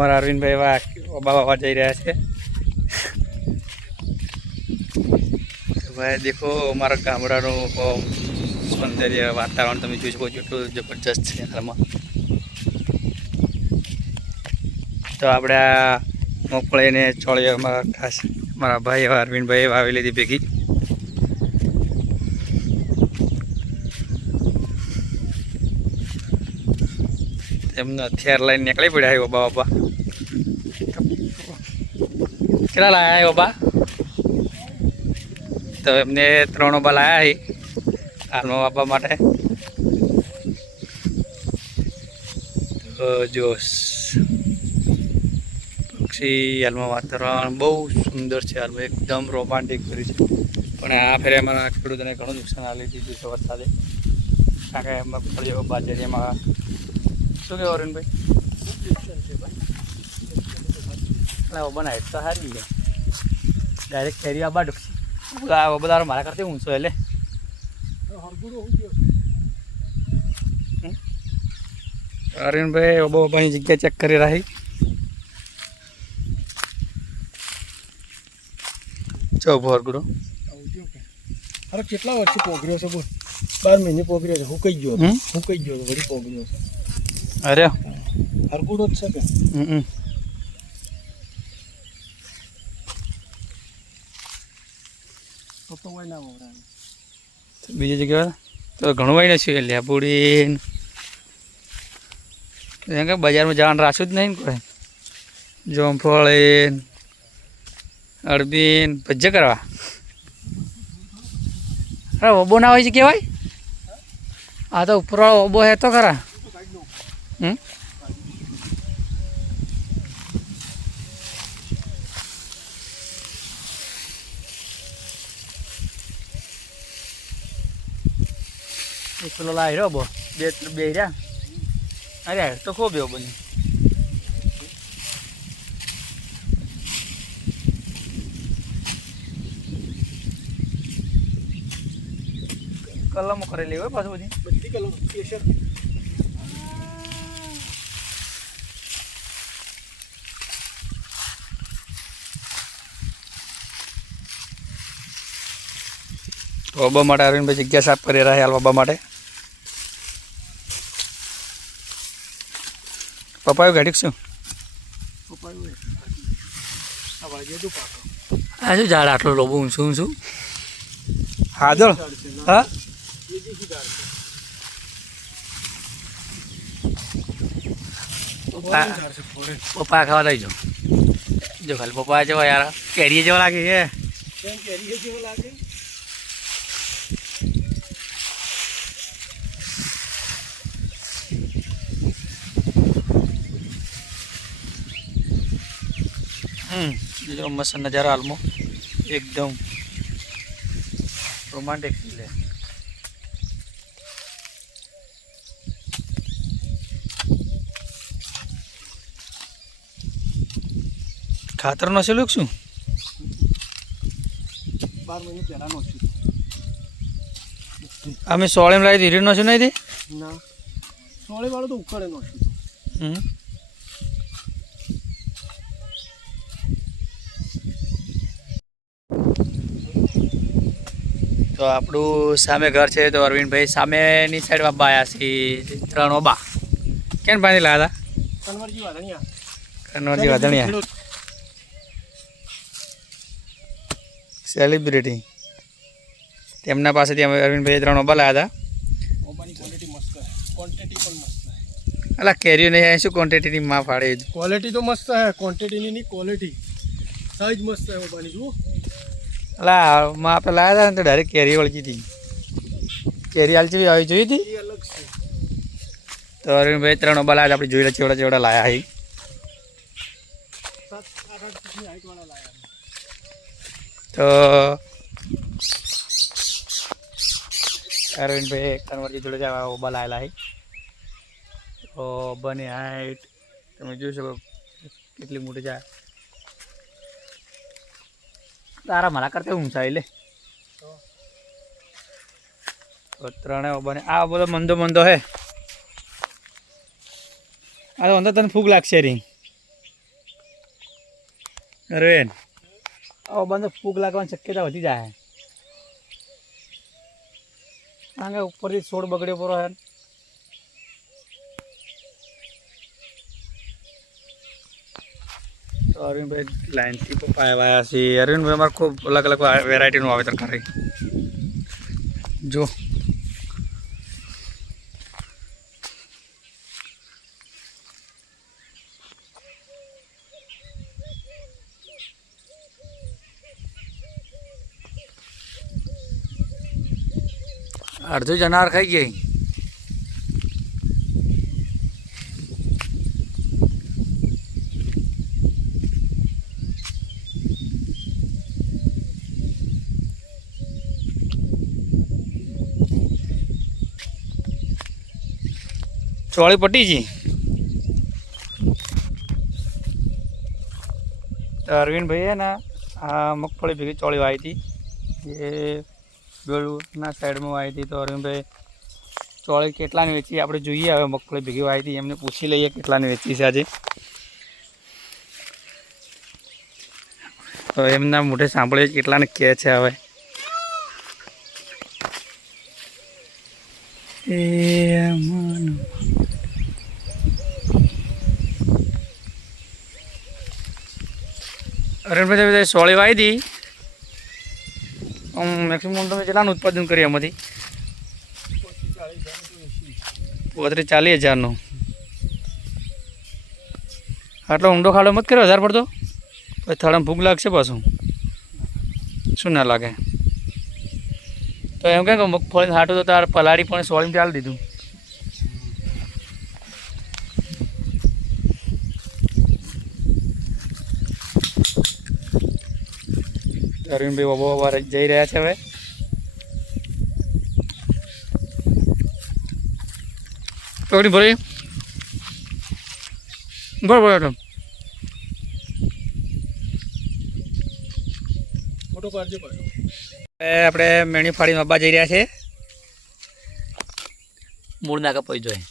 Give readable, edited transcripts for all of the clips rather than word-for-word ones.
हमारा अरविंद भाई बाबा जा रहा है। भाई देखो अमरा गामड़ा सौंदर्य वातावरण तब जी सको जो जबरदस्त है हाल में। तो आप मगफड़ी ने चोड़ी खास मारा भाई अरविंद भाई वावी लीधी भेगी। हथियार लाइन निकली पड़ा है बाबा बाबा क्या लाया है बाबा। तो एमने 3 ओबा लाया है हाल में बाबा माटे। तो जो पक्षी हाल में वातावरण बहुत सुंदर है, हाल में एकदम रोमांटिक करी है। पण आ फेरे अमरा खेडूतोने घणुं नुकसान आली दीधुं छे वरसादे, कारण के मगफळीओ बाजरीमां શું કે અરુણભાઈ બનાવી તો સારી છે ડાયરેક્ટ કેરી આ બાડું બધા મારા કરતી ઊંચો એટલે અરુણભાઈ બાબાની જગ્યા ચેક કરી રહી ચો ભરગુડો અરે કેટલા વર્ષથી પોગર્યો છે બોલ 12 મહિને પોગર્યો છે હુકાઈ ગયો વળી પોગર્યો છે અરે હરગુડો જ છે કે તો હોય ના વવરાને બીજી જગ્યાએ તો ઘણું વાય નથી લેબુડી એમ કે બજારમાં જવાનું રાખ્યું જ નહીં કોઈ જોમફળી અડબીન ભજ્જે કરવા અરે ઓબો ના હોય છે કહેવાય આ તો ઉપર ઓબો હે તો ખરા પેલો લાવી રહ્યો બો બે રહ્યા અરે તો ખૂબ એવો બન્યું કલમો કરેલી હોય પાછું બધી કલમ કેસર બાબા માટે અરવિંદભાઈ જગ્યા સાફ કરી રહ્યા હાલ બાબા માટે પપ્પાયું ગાડી શું આ શું ઝાડ આટલો લોબો ઊંચું ઊંચું હાદળ હા પપ્પા ખાવા લઈ જાઓ જો ખાલી પપ્પા જેવા યાર કેરીએ જેવા લાગે છે मस्त नज़ारा आलमो एकदम रोमांटिक फील है। खातर नो लोग शू 12 महीने पहला नो आम सोळे लाई धीरे नो नहीं थी ना सोळे वालों तो उकड़े नो तो आपणु सामे घर है तो अरविंद भाई सामेनी साइड में आया छे 3 ओबा केन पानी लाया था कन्वरजी वाधणिया सेलिब्रिटी तेमना पासेथी अरविंद भाई 3 ओबा लाया था। ओबानी क्वॉलिटी मस्त है, क्वांटिटी पण मस्त है। अला केरियो नहीं है शू क्वांटिटी नी मां फाड़े क्वालिटी तो मस्त है, क्वांटिटी नहीं क्वालिटी साइज मस्त है ओबानी जो अला मां पे लाया था तो डायरेक्ट केरी वळगी थी केरी आलची आई जोई थी ये अलग से। तो अरविंद भाई 3 ओबा लाया आपणी जोईला चेवड़ा चेवड़ा लाया है 7-8 फीट हाइट वाला लाया तो अरविंद भाई कन्वर्जी जोड़े जावा ओबा लायेला है तो बनी हाइट तमे जोई शको केटली मोटी छे तारा मला करते ऊंचा ले तो 3 बने आ बधो मंदो मंदो है आ तो अंदर तने फूग लागशे री અરે હવે બંધ ફૂગ લાગવાની શક્યતા વધી જાય કારણ કે ઉપરથી છોડ બગડ્યો પૂરો હે તો અરવિંદભાઈ લાઈનથી પપ્પા આવ્યા છે અરવિંદભાઈ અમારે ખૂબ અલગ અલગ વેરાયટીનું વાવેતર કરે જો અડધું જનાવર ખાઈ ગઈ ચોળી પટી જી તો અરવિંદભાઈએ ને આ મગફળી ભેગી ચોળી વાવી હતી એ બેડના સાઈડમાં વાવી હતી તો અરવિંદભાઈ ચોળી કેટલાની વેચી આપણે જોઈએ હવે મગફળી ભેગી વાવી હતી એમને પૂછી લઈએ કેટલાની વેચી છે આજે તો એમના મોઢે સાંભળીએ કેટલાને કહે છે હવે એ અરવિંદભાઈ સોળી વાવી હતી મેક્સિમમ તમે કેટલાનું ઉત્પાદન કરીએ એમાંથી 35-40 હજારનું આટલો ઊંડો ખાડો મત કર્યો વધારે પડતો પછી થડામાં ભૂખ લાગશે પાછું શું ના લાગે તો એમ કે મગફળી હાટું તો તાર પલાળી પણ સોળીમાં ચાલી દીધું અરવિંદભાઈ બાબા જઈ રહ્યા છે હવે પકડી ભરી બરાબર ફોટો પાડજો પાછો આપણે મેણી ફાડીમાં અબ્બા જઈ રહ્યા છે મૂળ ના કપાઈ જોઈએ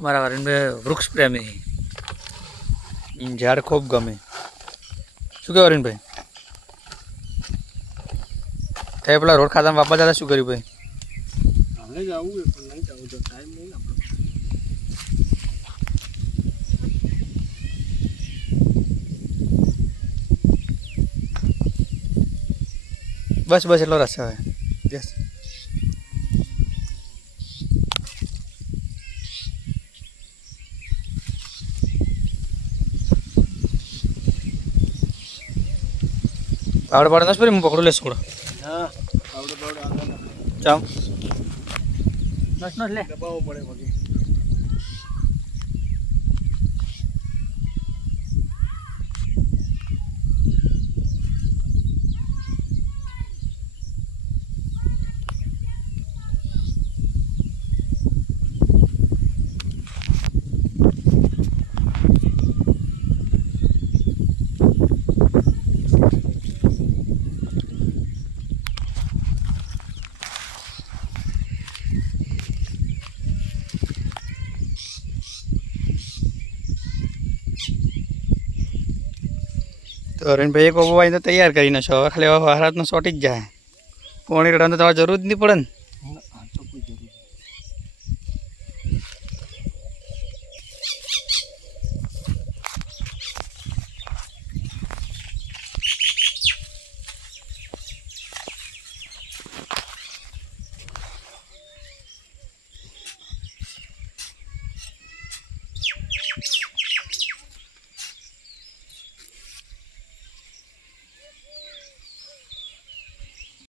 અમારા અરવિંદભાઈ વૃક્ષ પ્રેમી ઝાડ ખૂબ ગમે શું કહેવાય અરવિંદભાઈ થાય પેલા રોડ ખાતામાં બાપા દાદા શું કર્યું ભાઈ હવે જ આવું પણ નહીં જવું તો ટાઈમ નહીં આપણો બસ બસ એટલો રસ હવે યસ પાવડે પાવડે નથી ફરી હું પકડું લે છોડ હા પાવડો આગળ ચાલ નસ નસ લે દબાવવો પડે પગે તો અરવિંદભાઈ એક ઓબો તો તૈયાર કરીને છો હવે ખાલી હવે ભારતનો શોર્ટ જ જાય પોણી રડવાનું તમારે જરૂર જ નહીં પડે ને